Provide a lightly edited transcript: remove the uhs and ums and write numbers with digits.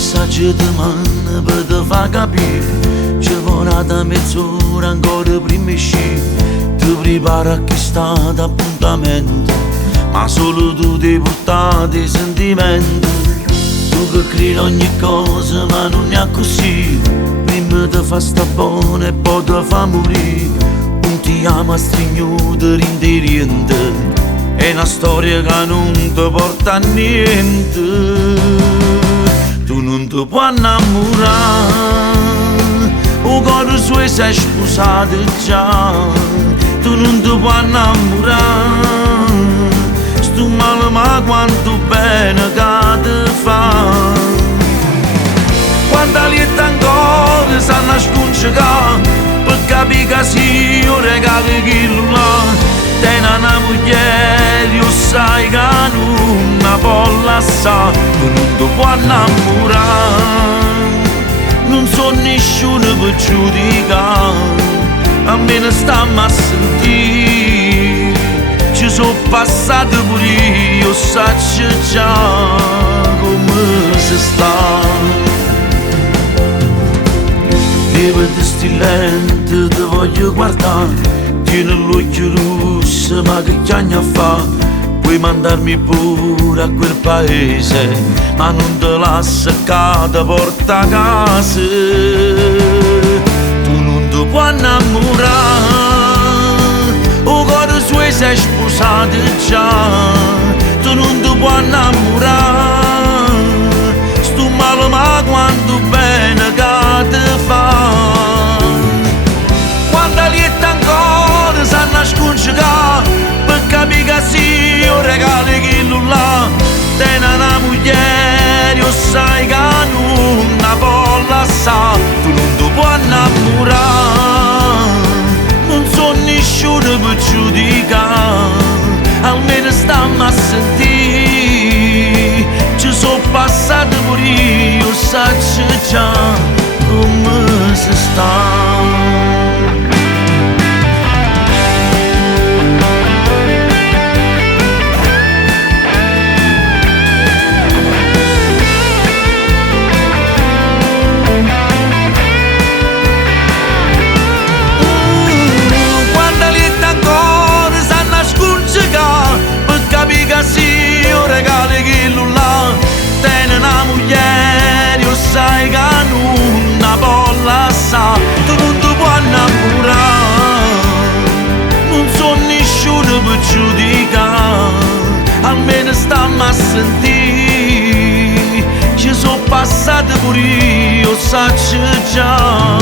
messaggio di mano per te fa capire. Ci vorrà da mezz'ora ancora prima uscire. Ti prepara a chi sta d'appuntamento, ma solo tu ti portati i sentimenti. Tu che credi ogni cosa ma non è così. Prima ti fa sta buona e poi ti fa morire. Un ti ama stringnuto rinteriente, è una storia che non ti porta a niente. Tu non ti puoi innamorare, il cuore suo si è sposato già. Tu non ti puoi innamorare, sto male ma quanto bene che ti fa. Quanta lieta ancora sanno scongiugare, per capire che se io regalo quello là. Tieni una moglie, io sai che non la può lasciare. Tu non ti puoi innamorare, non so nessuno per giudicare. Almeno stammi a sentire, ci sono passato pure io, saccio già come si sta. Levati stilente, ti voglio guardare. Tieni l'occhio rosso, ma che chiagna fa? Puoi mandarmi pure a quel paese, ma non te lascia che ti porta a casa. Tu non ti puoi innamorare, il cuore suo si è sposato già. Tu non ti puoi innamorare, sto male ma quanto bene che ti fa. Quanta lieta ancora sanno scongiugare, per capire che se io regalo quello là. Tieni una moglie, io sai che non la può lasciare. Tu non ti puoi innamorare, non so nessuno per giudicare. Almeno stammi a sentire, ci sono passato pure io, saccio già come si sta. Se io regalo quello là. Tieni una moglie, io sai che non la può lasciare. Tu non ti puoi innamorare, non so nessuno per giudicare. Almeno stammi a sentire, ci sono passato pure io, saccio già